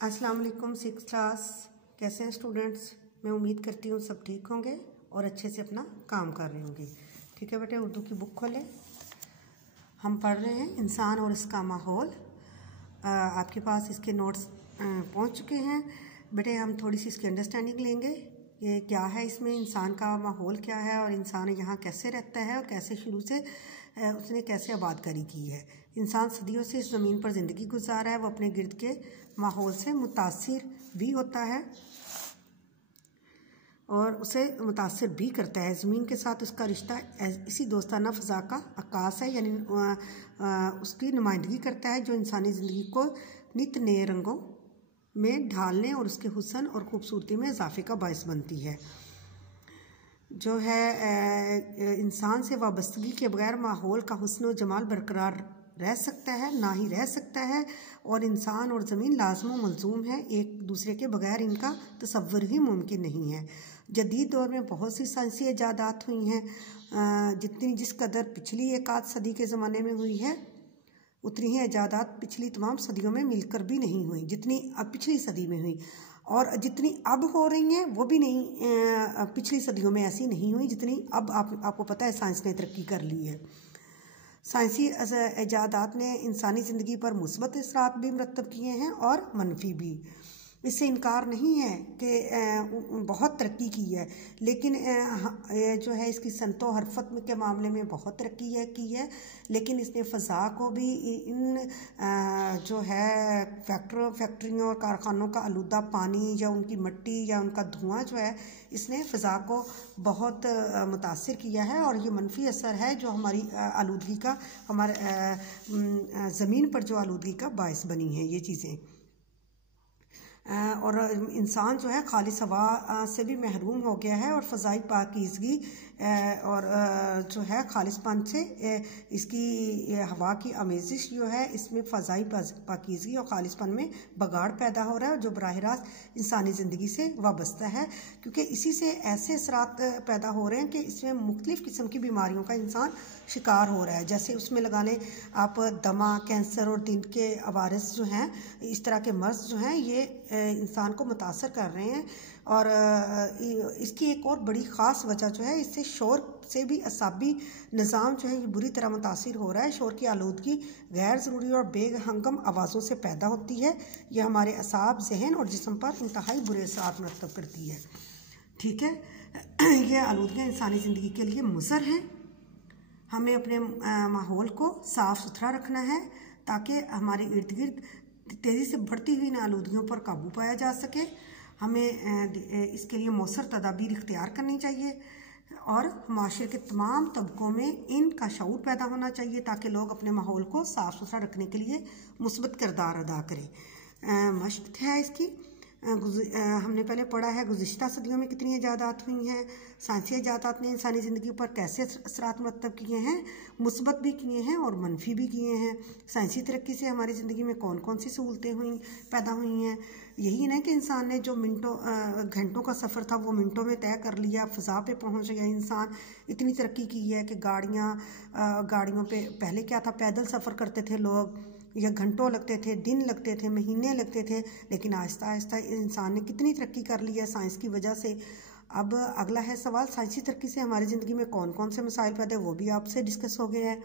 अस्सलाम वालेकुम। 6th class कैसे हैं स्टूडेंट्स। मैं उम्मीद करती हूँ सब ठीक होंगे और अच्छे से अपना काम कर रहे होंगे। ठीक है बेटे, उर्दू की बुक खोलें। हम पढ़ रहे हैं इंसान और इसका माहौल। आपके पास इसके नोट्स पहुँच चुके हैं बेटे। हम थोड़ी सी इसकी अंडरस्टैंडिंग लेंगे। ये क्या है, इसमें इंसान का माहौल क्या है और इंसान यहाँ कैसे रहता है और कैसे शुरू से उसने कैसे आबादकारी की है। इंसान सदियों से इस ज़मीन पर ज़िंदगी गुजारा है। वो अपने गिर्द के माहौल से मुतासिर भी होता है और उसे मुतासिर भी करता है। ज़मीन के साथ उसका रिश्ता इसी दोस्ताना फ़ज़ा का अक्कास है, यानी उसकी नुमाइंदगी करता है, जो इंसानी ज़िंदगी को नित नए रंगों में ढालने और उसके हुस्न और ख़ूबसूरती में इजाफे का बायस बनती है। जो है इंसान से वाबस्तगी के बगैर माहौल का हुस्न और जमाल बरकरार रह सकता है, ना ही रह सकता है। और इंसान और ज़मीन लाज़िम व मलज़ूम है, एक दूसरे के बगैर इनका तसव्वुर ही मुमकिन नहीं है। जदीद दौर में बहुत सी साइंसी इजादात हुई हैं, जिस कदर पिछली एक आध सदी के ज़माने में हुई है, उतनी ही इजादात पिछली तमाम सदियों में मिलकर भी नहीं हुई जितनी अब पिछली सदी में हुई। और जितनी अब हो रही हैं वो भी नहीं, पिछली सदियों में ऐसी नहीं हुई जितनी अब आपको पता है साइंस ने तरक्की कर ली है। साइंसी इजादात ने इंसानी ज़िंदगी पर मुस्बत असरात भी मरतब किए हैं और मनफी भी। इससे इनकार नहीं है कि बहुत तरक्की की है, लेकिन जो है इसकी सनतो हरफत के मामले में बहुत तरक्की की है। लेकिन इसने फ़ज़ा को भी इन जो है फैक्ट्रियों और कारखानों का आलूदा पानी या उनकी मिट्टी या उनका धुआं जो है, इसने फ़ज़ा को बहुत मुतासिर किया है। और ये मनफी असर है जो हमारी आलूदगी का, हमारे ज़मीन पर जो आलूदगी का बायस बनी है ये चीज़ें। और इंसान जो है खालिस हवा से भी महरूम हो गया है और फ़ज़ाई पाकीज़गी और जो है खालिसपन से इसकी हवा की आमेज़िश जो है, इसमें फ़ज़ाई पाकीज़गी और खालिसपन में बगाड़ पैदा हो रहा है, जो बराह रास्त इंसानी ज़िंदगी से वाबस्ता है। क्योंकि इसी से ऐसे असरात पैदा हो रहे हैं कि इसमें मुख्तलिफ़ किस्म की बीमारियों का इंसान शिकार हो रहा है। जैसे उसमें लगा लें आप दमा, कैंसर और दिल के अवारिस जो हैं, इस तरह के मर्ज़ जो हैं ये इंसान को मुतासर कर रहे हैं। और इसकी एक और बड़ी ख़ास वजह जो है, इससे शोर से भी असाबी निज़ाम जो है ये बुरी तरह मुतासिर हो रहा है। शोर की आलूदगी गैर ज़रूरी और बेहंगम आवाज़ों से पैदा होती है। यह हमारे असाब, जहन और जिस्म पर इंतहाई बुरे असरात मरतब करती है। ठीक है, यह आलूदगियाँ इंसानी ज़िंदगी के लिए मुज़र हैं। हमें अपने माहौल को साफ़ सुथरा रखना है ताकि हमारे इर्द गिर्द तेज़ी से बढ़ती हुई इन आलूदगियों पर काबू पाया जा सके। हमें इसके लिए मौसर तदाबीर इख्तियार करनी चाहिए और माशरे के तमाम तबकों में इनका शऊर पैदा होना चाहिए ताकि लोग अपने माहौल को साफ़ सुथरा रखने के लिए मुस्बत किरदार अदा करें। मशक़ है इसकी। हमने पहले पढ़ा है गुज़िश्ता सदियों में कितनी इजादात हुई हैं। साइंसी इजादात ने इंसानी ज़िंदगी पर कैसे असरात मरतब किए हैं, मुस्बत भी किए हैं और मनफी भी किए हैं। साइंसी तरक्की से हमारी ज़िंदगी में कौन कौन सी सहूलतें पैदा हुई हैं। यही नहीं कि इंसान ने जो घंटों का सफ़र था वो मिनटों में तय कर लिया, फ़ज़ा पे पहुंच गया। इंसान इतनी तरक्की की है कि गाड़ियों पे पहले क्या था, पैदल सफ़र करते थे लोग, या घंटों लगते थे, दिन लगते थे, महीने लगते थे। लेकिन आहिस्ता आहिस्ता इंसान ने कितनी तरक्की कर ली है साइंस की वजह से। अब अगला है सवाल, साइंसी तरक्की से हमारी ज़िंदगी में कौन कौन से मसाइल पैदा है, वो भी आपसे डिस्कस हो गए हैं।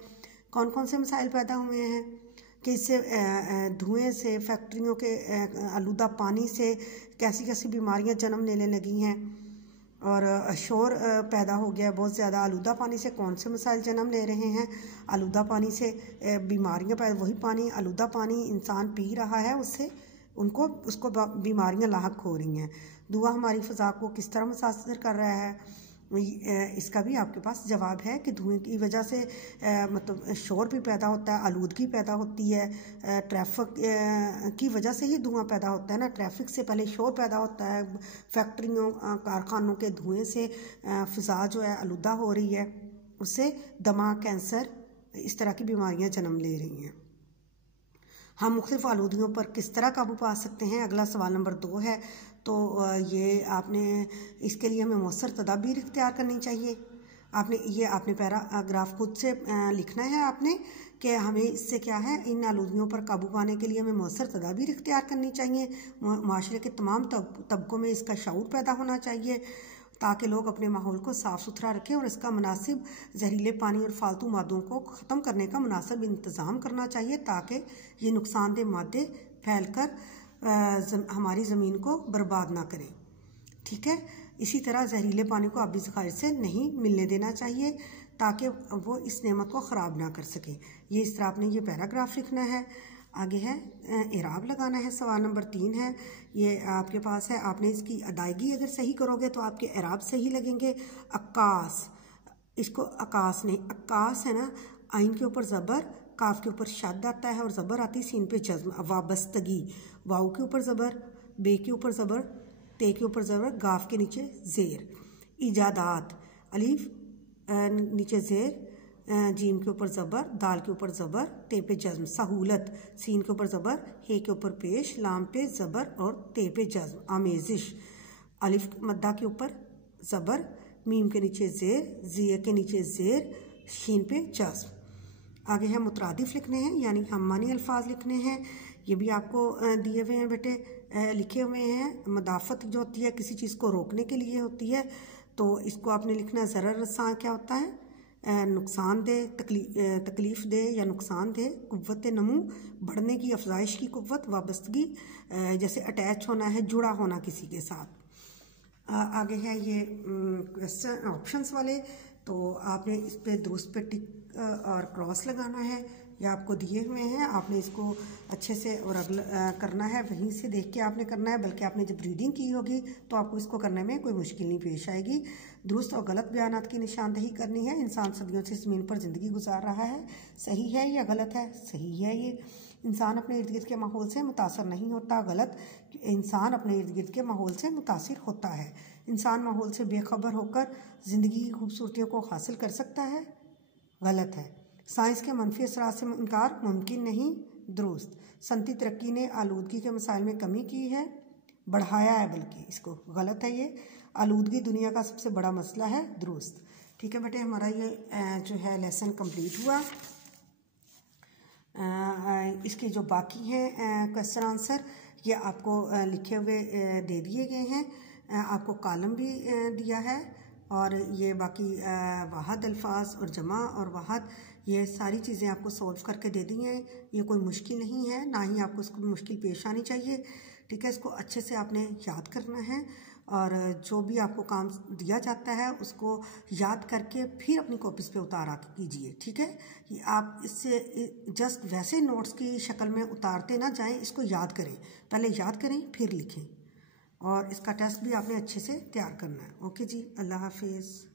कौन कौन से मसाइल पैदा हुए हैं कि इससे धुएँ से, फैक्ट्रियों के आलूदा पानी से कैसी कैसी बीमारियाँ जन्म लेने लगी हैं और शोर पैदा हो गया बहुत ज़्यादा। आलूदा पानी से कौन से मसाइल जन्म ले रहे हैं, आलूदा पानी से बीमारियां पैदा, वही पानी आलूदा पानी इंसान पी रहा है, उससे उसको बीमारियां लाहक हो रही हैं। धुआं हमारी फ़ज़ा को किस तरह मुतासिर कर रहा है, इसका भी आपके पास जवाब है कि धुएं की वजह से मतलब शोर भी पैदा होता है, आलूदगी पैदा होती है। ट्रैफिक की वजह से ही धुआं पैदा होता है ना, ट्रैफिक से पहले शोर पैदा होता है। फैक्ट्रियों, कारखानों के धुएं से फ़ज़ा जो है आलूदा हो रही है, उससे दमा, कैंसर, इस तरह की बीमारियां जन्म ले रही हैं। हम मुख्तलिफ़ आलूदगियों पर किस तरह काबू पा सकते हैं, अगला सवाल नंबर 2 है। तो ये आपने इसके लिए हमें मौसर तदाबीर इख्तियार करनी चाहिए। आपने पैराग्राफ खुद से लिखना है आपने कि हमें इससे क्या है, इन आलूदगियों पर काबू पाने के लिए हमें मौसर तदाबीर इख्तियार करनी चाहिए। माशरे के तमाम तबकों में इसका शऊर पैदा होना चाहिए ताकि लोग अपने माहौल को साफ़ सुथरा रखें और इसका मुनासिब जहरीले पानी और फालतू मादों को ख़त्म करने का मुनासिब इंतज़ाम करना चाहिए ताकि ये नुकसानदेह मादे फैल कर हमारी ज़मीन को बर्बाद ना करें। ठीक है, इसी तरह जहरीले पानी को आबी ज़खायर से नहीं मिलने देना चाहिए ताकि वो इस नेमत को ख़राब ना कर सके। ये इस तरह आपने ये पैराग्राफ लिखना है। आगे है इराब लगाना है। सवाल नंबर 3 है, ये आपके पास है। आपने इसकी अदायगी अगर सही करोगे तो आपके इराब सही लगेंगे। अक्कास, इसको अकास नहीं, अक्कास है ना, आइन के ऊपर ज़बर, काफ के ऊपर शद आता है और ज़बर आती है सीन पे जज्म। वाबस्तगी, वाऊ के ऊपर ज़बर, बे के ऊपर ज़बर, ते के ऊपर ज़बर, गाफ के नीचे ज़ेर। इजादात, अलीफ नीचे ज़ेर, जीम के ऊपर ज़बर, दाल के ऊपर ज़बर, ते पे जज्म। सहूलत, सीन के ऊपर ज़बर, हे के ऊपर पेश, लाम पे ज़बर और ते पे जज्म। आमेज़िश, अलिफ मद्दा के ऊपर ज़बर, मीम के नीचे ज़ेर, ज़िया के नीचे ज़ेर, शीन पे जज्म। आगे है मुतरादिफ लिखने हैं, यानी हममानी अल्फाज लिखने हैं। ये भी आपको दिए हुए हैं बेटे, लिखे हुए हैं। मदाफ़त जो होती है किसी चीज़ को रोकने के लिए होती है, तो इसको आपने लिखना ज़रर रसां क्या होता है, नुकसान दे, तकलीफ़ दे या नुकसान दे। कुव्वत नमू, बढ़ने की, अफजाइश की कुव्वत। वाबस्तगी, जैसे अटैच होना है, जुड़ा होना किसी के साथ। आगे है ये क्वेश्चन ऑप्शंस वाले, तो आपने इस पर दुरुस्त पे टिक और क्रॉस लगाना है। ये आपको दिए हुए हैं, आपने इसको अच्छे से और करना है, वहीं से देख के आपने करना है। बल्कि आपने जब रीडिंग की होगी तो आपको इसको करने में कोई मुश्किल नहीं पेश आएगी। दुरुस्त और गलत बयानात की निशानदही करनी है। इंसान सदियों से ज़मीन पर ज़िंदगी गुजार रहा है, सही है या गलत है? सही है ये। इंसान अपने इर्द गिर्द के माहौल से मुतासर नहीं होता, गलत। इंसान अपने इर्द गिर्द के माहौल से मुतासिर होता है। इंसान माहौल से बेखबर होकर ज़िंदगी की खूबसूरतियों को हासिल कर सकता है, गलत है। साइंस के मनफी असरात से इनकार मुमकिन नहीं, दुरुस्त। सनती तरक्की ने आलूदगी के मसाइल में कमी की है, बढ़ाया है बल्कि, इसको गलत है ये। आलूदगी दुनिया का सबसे बड़ा मसला है, दुरुस्त। ठीक है बेटे, हमारा ये जो है लेसन कंप्लीट हुआ। इसके जो बाकी हैं क्वेश्चन आंसर ये आपको लिखे हुए दे दिए गए हैं। आपको कॉलम भी दिया है और ये बाकी वाहद अल्फाज और जमा और वाहद, ये सारी चीज़ें आपको सॉल्व करके दे दी हैं। ये कोई मुश्किल नहीं है, ना ही आपको इसको मुश्किल पेश आनी चाहिए। ठीक है, इसको अच्छे से आपने याद करना है और जो भी आपको काम दिया जाता है उसको याद करके फिर अपनी कॉपीज़ पे उतारा कीजिए। ठीक है, ये आप इससे जस्ट वैसे नोट्स की शक्ल में उतारते ना जाएं, इसको याद करें, पहले याद करें फिर लिखें। और इसका टेस्ट भी आपने अच्छे से तैयार करना है। ओके जी, अल्लाह हाफिज़।